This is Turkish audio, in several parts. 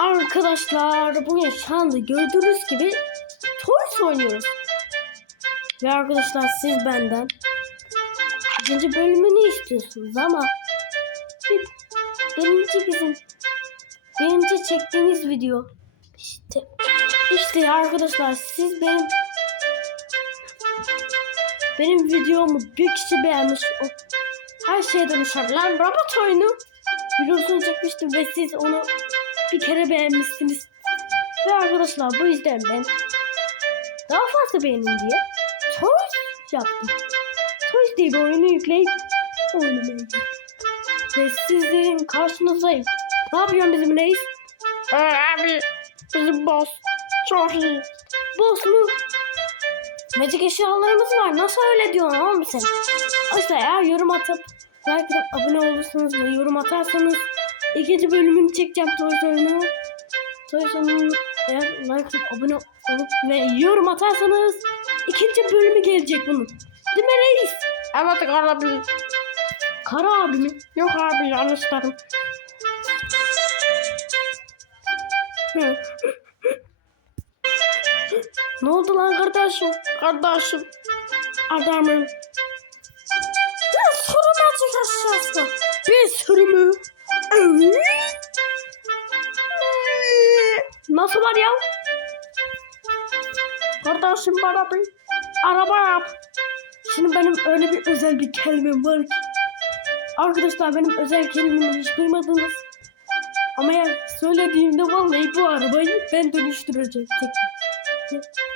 Arkadaşlar bugün şu anda gördüğünüz gibi Toys oynuyoruz. Ve arkadaşlar siz benden ikinci bölümünü istiyorsunuz ama bir, birinci bizim birinci çektiğimiz video. İşte işte arkadaşlar siz benim benim videomu bir kişi beğenmiş o her şeye dönüşer lan robot oyunu videosunu çekmiştim ve siz onu bir kere beğenmişsiniz. Ve arkadaşlar bu yüzden ben daha fazla beğenin diye Toys yaptım. Toys diye bir oyunu yükleyip oynamaya girdim. Ve sizlerin karşınızdayım. Ne yapıyorsun bizim reis? Ee, abi bizim boss çok iyi. Boss mu? Magic eşyalarımız var. Nasıl öyle diyorsun oğlum sen? İşte eğer yorum atıp like atıp abone olursanız ve yorum atarsanız ikinci bölümünü çekeceğim Toys oyunu. Toys oyunun eğer like abone olup ve yorum atarsanız ikinci bölümü gelecek bunun. Değil mi reis? Evet abi. Kara abi mi? Yok abi yanlışlarım. Ne oldu lan kardeşim? Kardeşim. Adamım. Ya sürüme çıkacaksın. Bir sürümü. Nasıl var ya? Kardeşim bana bir araba yap. Şimdi benim öyle bir özel bir kelimem var ki. Arkadaşlar benim özel kelimemi hiç duymadınız. Ama eğer söylediğimde vallahi bu arabayı ben dönüştüreceğim tekrar.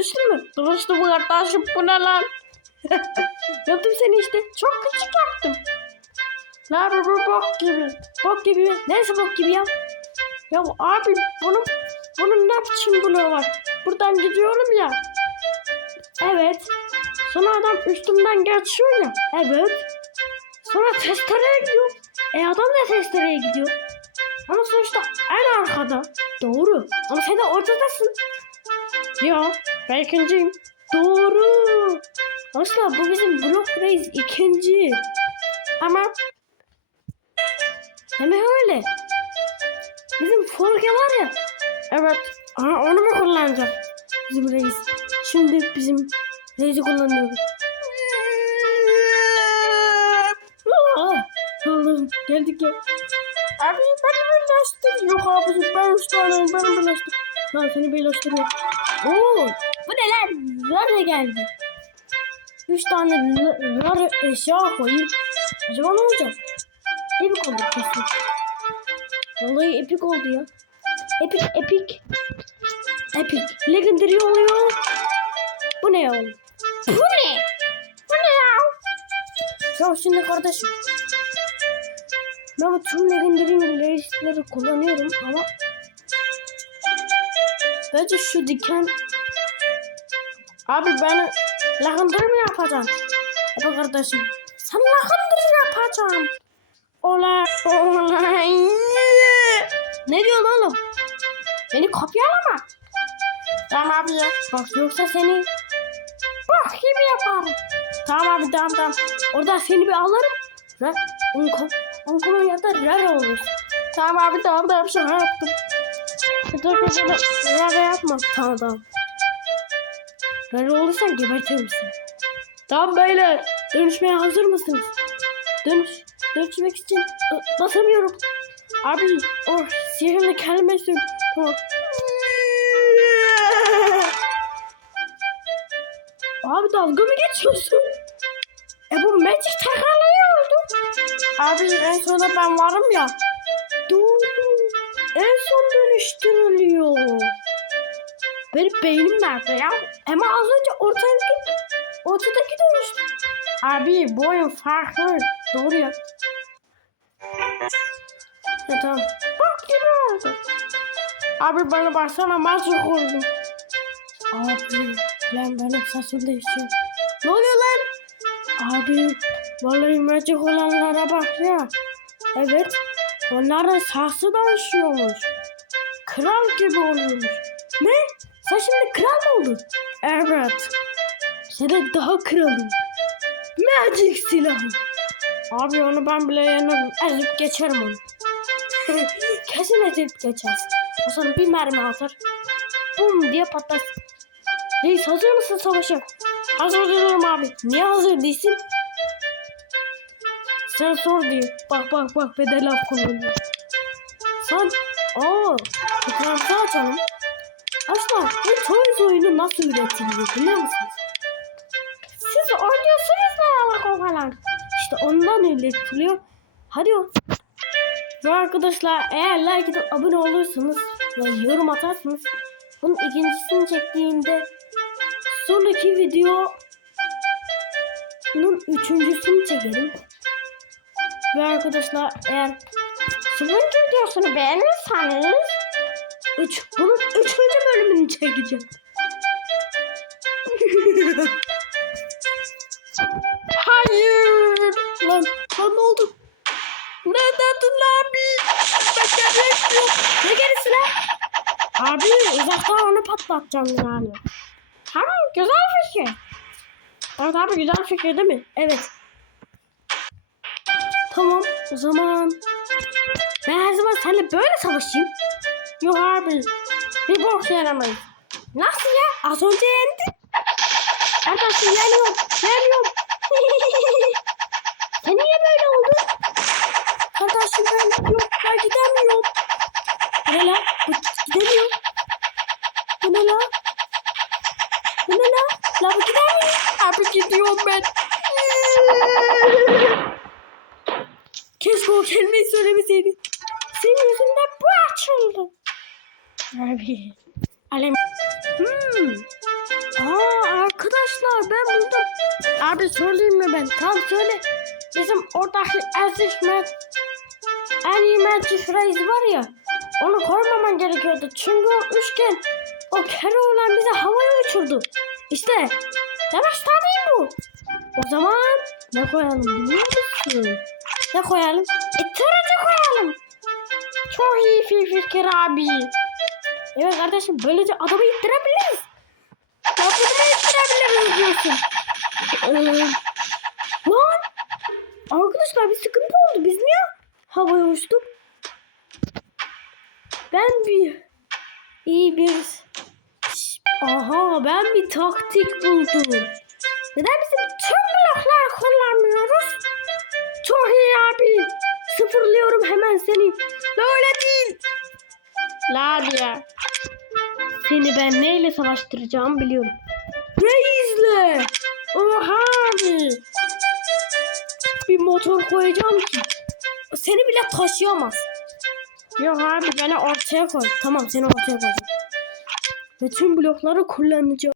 Dönüştün mü? Bu kardeşim bu ne lan? Yaptım seni işte. Çok küçük yaptım. Ne abi bu bok gibi. Bok gibi mi? Neresi bok gibi ya? Ya abi bunun bunun ne biçim var? Buradan gidiyorum ya. Evet. Sonra adam üstümden geçiyor ya. Evet. Sonra testereye gidiyor. E adam da testereye gidiyor. Ama sonuçta en arkada. Doğru. Ama sen de ortadasın. Yok ben. Doğru. Asla bu bizim blok reis ikinci. Ama Demek öyle. Bizim Forge var ya. evet. Aha, onu mu kullanacak? Bizim reis. Şimdi bizim reisi kullanıyoruz. Aa, Allah'ım geldik ya. Abi beni birleştir. Yok abi ben üç tane beni birleştir. Tamam seni birleştiriyorum. Oo, bu ne lan? Nerede geldi? Üç tane rar eşya koyayım. Acaba ne olacak? Epik oldu kesin. Vallahi epik oldu ya. Epik, epik. Epik. Legendary oluyor. Bu ne ya oğlum? Bu ne? Bu ne ya? Ya şimdi kardeşim. Ben bu tüm legendary reisleri kullanıyorum ama Bence şu diken Abi beni lakındır mı yapacaksın? Yapma kardeşim. Sen lakındır yapacağım. Olay. Olay. Ne diyorsun oğlum? Beni kopyalama. Tamam abi ya. Bak yoksa seni bak gibi yaparım. Tamam abi tamam tamam. Orada seni bir alırım. Ra unko, unko ya da rara olur. Tamam abi tamam tamam şaka yaptım. Dur dur dur. Rara yapma. Tamam tamam. Rara olursan gebertirim seni. Tamam beyler. Dönüşmeye hazır mısınız? Dönüş. Dönüşmek için ı, basamıyorum. Abi oh sihirli kelime sür. Tamam. Abi dalga mı geçiyorsun? E bu magic tekrarlıyor oldu. Abi en sonunda ben varım ya. Doğru. En son dönüştürülüyor. Benim beynim nerede ya? Ama az önce ortadaki, ortadaki dönüştü. Abi bu oyun farklı. Doğru ya. Ya tamam. Bak gibi oldu. Abi bana baksana magic oldu. Abi lan benim saçım değişiyor. Ne oluyor lan? Abi vallahi magic olanlara bak ya. Evet. Onların sahsı değişiyormuş. Kral gibi oluyormuş. Ne? Sen şimdi kral mı oldun? Evet. Sen de daha kralım. Magic silahı. Abi onu ben bile yanarım. Ezip geçerim onu. Kesin ezip geçersin. O sana bir mermi atar. Bum diye patlar. Reis hazır mısın savaşa? Hazır değilim abi. Niye hazır değilsin? Sen sor diye. Bak bak bak de laf kullanıyor. Sen... Aa, fotoğrafı açalım. Aslında bu Toys oyunu nasıl üretiliyor biliyor musunuz? Siz oynuyorsunuz yalan o falan. İşte ondan üretiliyor. Hadi o. Ve arkadaşlar eğer like edip abone olursanız ve yorum atarsınız bunun ikincisini çektiğinde sonraki videonun üçüncüsünü çekerim. Ve arkadaşlar eğer sonraki videosunu beğenirseniz üç, bunun üçüncü bölümünü çekeceğim. Hayır. Lan, lan ne oldu? Ne dedin abi? Ben gerek yok. Ne gerisi lan? Abi uzaktan onu patlatacağım yani. Tamam güzel fikir. Evet abi güzel fikir değil mi? Evet. Tamam o zaman ben her zaman seninle böyle savaşayım. Yok abi bir bok yaramayız. Nasıl ya? Az önce yendin. Arkadaşlar yeniyorum. Yeniyorum. Sen niye böyle oldun? Kardeşim ben yok ben gidemiyorum. Bu ne lan? Bu gidemiyor. Bu ne lan? Bu ne lan? La bu gidemiyor. Abi gidiyorum ben. Keşke o kelimeyi söylemeseydi. Senin yüzünden bu açıldı. Abi. Alem. Hmm. Aa arkadaşlar ben buldum. Abi söyleyeyim mi ben? Tamam söyle. Bizim oradaki ezişme en iyi Magic Race var ya. Onu koymaman gerekiyordu. Çünkü o üçgen o kere olan bize havaya uçurdu. İşte demek istediğim bu. O zaman ne koyalım biliyor musun? Ne koyalım? E koyalım. Çok iyi fikir abi. Evet kardeşim böylece adamı ittirebiliriz. Bunu ittirebiliriz diyorsun. Ee, lan arkadaşlar bir sıkıntı oldu. Biz niye havaya uçtuk? Ben bir iyi bir aha ben bir taktik buldum. Neden bizim tüm bloklar kullanmıyoruz? Çok iyi abi. Sıfırlıyorum hemen seni. Öyle değil. Labia. Seni ben neyle savaştıracağımı biliyorum. Reis'le. Oha abi. Bir motor koyacağım ki. Seni bile taşıyamaz. Yok abi beni ortaya koy. Tamam seni ortaya. Ve tüm blokları kullanacağım.